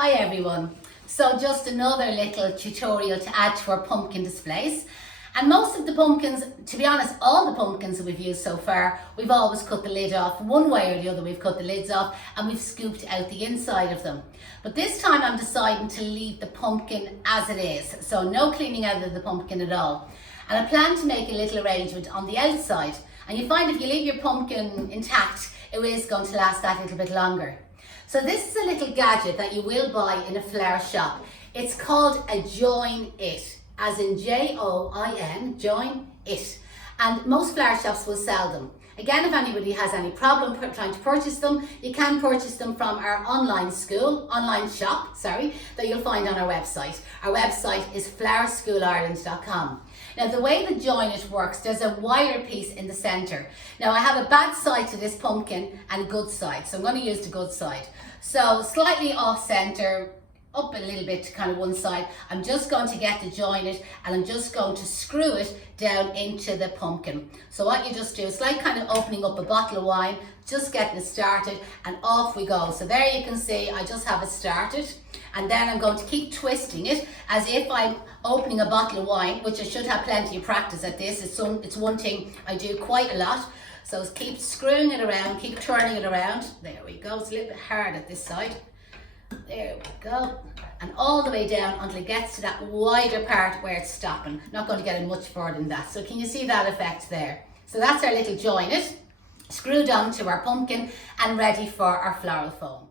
Hi everyone. So just another little tutorial to add to our pumpkin displays. And most of the pumpkins, to be honest, all the pumpkins that we've used so far, we've always cut the lid off. One way or the other we've cut the lids off and we've scooped out the inside of them. But this time I'm deciding to leave the pumpkin as it is. So no cleaning out of the pumpkin at all. And I plan to make a little arrangement on the outside. And you find if you leave your pumpkin intact, it is going to last that little bit longer. So this is a little gadget that you will buy in a flower shop. It's called a join it, as in J-O-I-N, join it. And most flower shops will sell them. Again, if anybody has any problem trying to purchase them, you can purchase them from our online shop, that you'll find on our website. Our website is flowerschoolisland.com. Now the way the join it works, there's a wire piece in the center. Now I have a bad side to this pumpkin and a good side, so I'm going to use the good side. So slightly off center, up a little bit to kind of one side, I'm just going to get the join it and I'm just going to screw it down into the pumpkin. So what you just do, it's like kind of opening up a bottle of wine, just getting it started, and off we go. So there you can see I just have it started, and then I'm going to keep twisting it as if I'm opening a bottle of wine, which I should have plenty of practice at this. It's one thing I do quite a lot. So keep screwing it around, keep turning it around. There we go. It's a little bit hard at this side. There we go. And all the way down until it gets to that wider part where it's stopping. Not going to get it much further than that. So can you see that effect there? So that's our little join it, screwed onto our pumpkin and ready for our floral foam.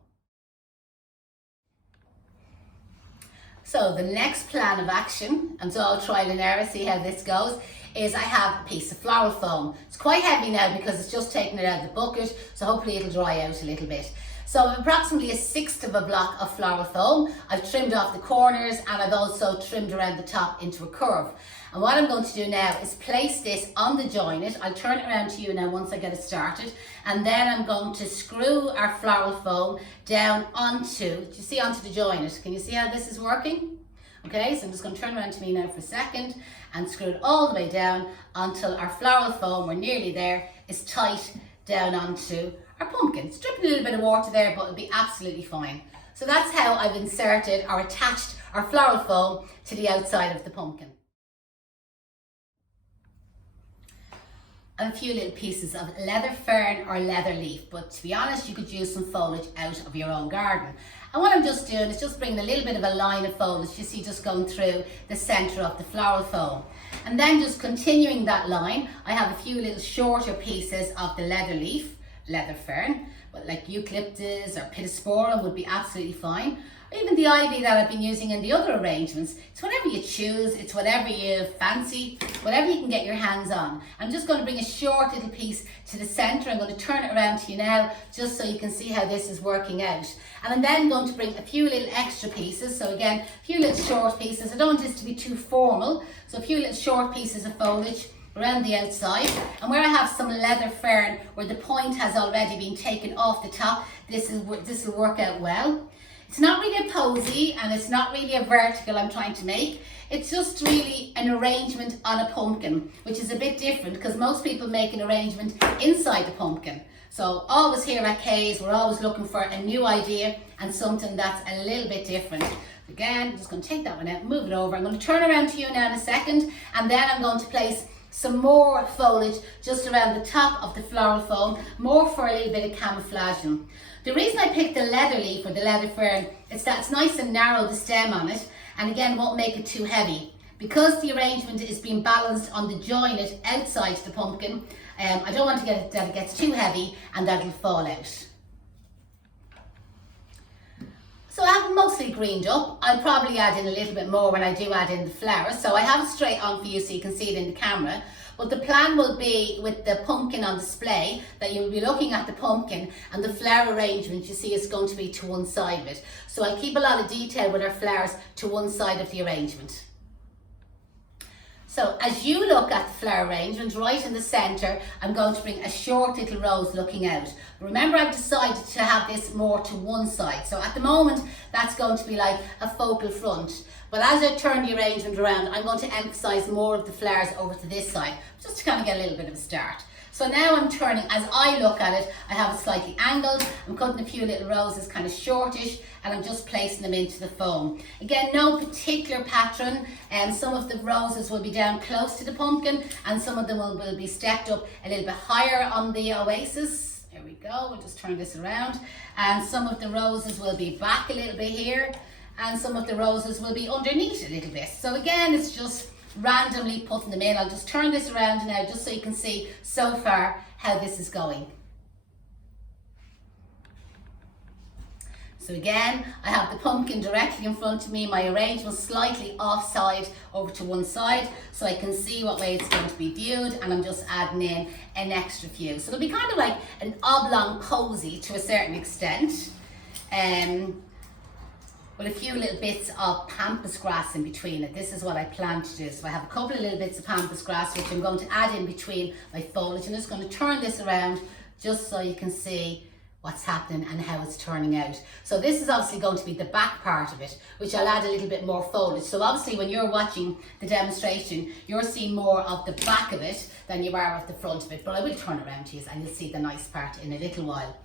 So the next plan of action, and so I'll trial and error, see how this goes, is I have a piece of floral foam. It's quite heavy now because it's just taken it out of the bucket, so hopefully it'll dry out a little bit. So approximately 1/6 of a block of floral foam. I've trimmed off the corners and I've also trimmed around the top into a curve. And what I'm going to do now is place this on the join it. I'll turn it around to you now once I get it started. And then I'm going to screw our floral foam down onto the join it. Can you see how this is working? Okay, so I'm just going to turn around to me now for a second and screw it all the way down until our floral foam, we're nearly there, is tight down onto our pumpkin. It's dripping a little bit of water there, but it'll be absolutely fine. So that's how I've inserted or attached our floral foam to the outside of the pumpkin. And a few little pieces of leather fern or leather leaf, but to be honest, you could use some foliage out of your own garden. And what I'm just doing is just bringing a little bit of a line of foliage, you see, just going through the center of the floral foam. And then just continuing that line, I have a few little shorter pieces of the leather leaf, leather fern, but like eucalyptus or pittosporum would be absolutely fine. Or even the ivy that I've been using in the other arrangements. It's whatever you choose, it's whatever you fancy, whatever you can get your hands on. I'm just going to bring a short little piece to the center. I'm going to turn it around to you now just so you can see how this is working out. And I'm then going to bring a few little extra pieces. So again, a few little short pieces. I don't want this to be too formal. So a few little short pieces of foliage around the outside, and where I have some leather fern where the point has already been taken off the top, this will work out well. It's not really a posy and it's not really a vertical I'm trying to make. It's just really an arrangement on a pumpkin, which is a bit different because most people make an arrangement inside the pumpkin. So always here at Kay's, we're always looking for a new idea and something that's a little bit different. Again, I'm just going to take that one out, move it over. I'm going to turn around to you now in a second, and then I'm going to place some more foliage just around the top of the floral foam, more for a little bit of camouflaging. The reason I picked the leather leaf or the leather fern is that it's nice and narrow, the stem on it, and again won't make it too heavy. Because the arrangement is being balanced on the join it outside the pumpkin, I don't want to get it that it gets too heavy and that it'll fall out. So I have mostly greened up. I'll probably add in a little bit more when I do add in the flowers. So I have it straight on for you so you can see it in the camera. But the plan will be with the pumpkin on display that you'll be looking at the pumpkin and the flower arrangement you see is going to be to one side of it. So I'll keep a lot of detail with our flowers to one side of the arrangement. So as you look at the flower arrangement, right in the center, I'm going to bring a short little rose looking out. Remember, I've decided to have this more to one side. So at the moment, that's going to be like a focal front. But as I turn the arrangement around, I'm going to emphasize more of the flowers over to this side, just to kind of get a little bit of a start. So now I'm turning, as I look at it, I have it slightly angled. I'm cutting a few little roses kind of shortish, and I'm just placing them into the foam. Again, no particular pattern. Some of the roses will be down close to the pumpkin, and some of them will be stepped up a little bit higher on the oasis. There we go, we'll just turn this around. And some of the roses will be back a little bit here, and some of the roses will be underneath a little bit. So again, it's just randomly putting them in. I'll just turn this around now just so you can see so far how this is going. So again, I have the pumpkin directly in front of me. My arrangement slightly offside over to one side so I can see what way it's going to be viewed, and I'm just adding in an extra few. So it'll be kind of like an oblong posy to a certain extent. With a few little bits of pampas grass in between it. This is what I plan to do. So I have a couple of little bits of pampas grass which I'm going to add in between my foliage. I'm just going to turn this around just so you can see what's happening and how it's turning out. So this is obviously going to be the back part of it, which I'll add a little bit more foliage. So obviously when you're watching the demonstration, you're seeing more of the back of it than you are of the front of it. But I will turn around to you and you'll see the nice part in a little while.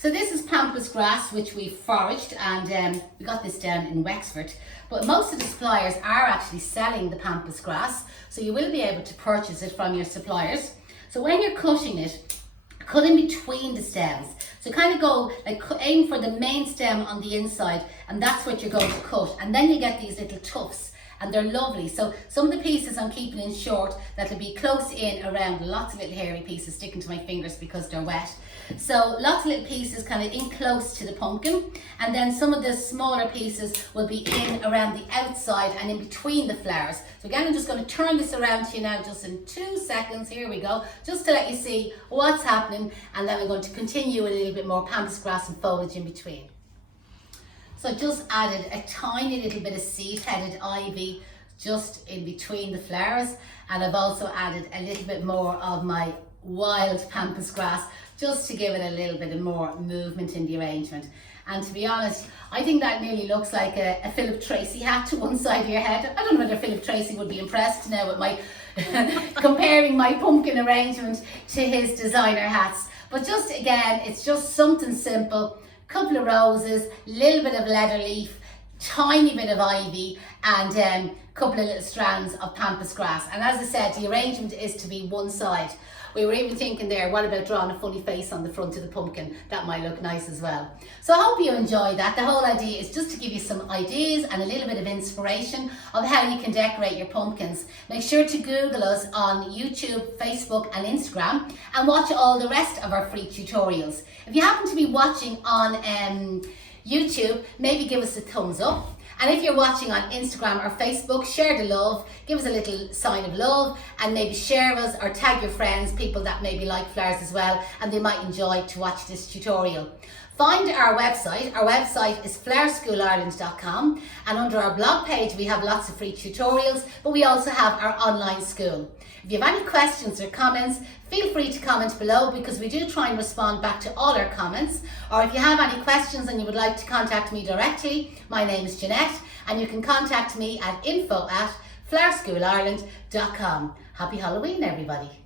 So this is pampas grass which we foraged, and we got this down in Wexford. But most of the suppliers are actually selling the pampas grass, so you will be able to purchase it from your suppliers. So when you're cutting it, cut in between the stems. So kind of go, like aim for the main stem on the inside, and that's what you're going to cut. And then you get these little tufts, and they're lovely. So some of the pieces I'm keeping in short that'll be close in around, lots of little hairy pieces sticking to my fingers because they're wet. So lots of little pieces kind of in close to the pumpkin, and then some of the smaller pieces will be in around the outside and in between the flowers. So again, I'm just going to turn this around to you now just in 2 seconds. Here we go, just to let you see what's happening, and then we're going to continue with a little bit more pampas grass and foliage in between. So I just added a tiny little bit of seed-headed ivy just in between the flowers, and I've also added a little bit more of my wild pampas grass just to give it a little bit of more movement in the arrangement. And to be honest, I think that nearly looks like a Philip Tracy hat to one side of your head. I don't know whether Philip Tracy would be impressed now with my comparing my pumpkin arrangement to his designer hats. But just again, it's just something simple. Couple of roses, little bit of leather leaf, tiny bit of ivy, and a couple of little strands of pampas grass. And as I said, the arrangement is to be one side. We were even thinking there, what about drawing a funny face on the front of the pumpkin? That might look nice as well. So I hope you enjoyed that. The whole idea is just to give you some ideas and a little bit of inspiration of how you can decorate your pumpkins. Make sure to Google us on YouTube, Facebook and Instagram, and watch all the rest of our free tutorials. If you happen to be watching on YouTube, maybe give us a thumbs up. And if you're watching on Instagram or Facebook, share the love, give us a little sign of love, and maybe share us or tag your friends, people that maybe like flowers as well, and they might enjoy to watch this tutorial. Find our website. Our website is flowerschoolisland.com, and under our blog page we have lots of free tutorials, but we also have our online school. If you have any questions or comments, feel free to comment below, because we do try and respond back to all our comments. Or if you have any questions and you would like to contact me directly, my name is Janette, and you can contact me at info@flowerschoolisland.com. Happy Halloween, everybody.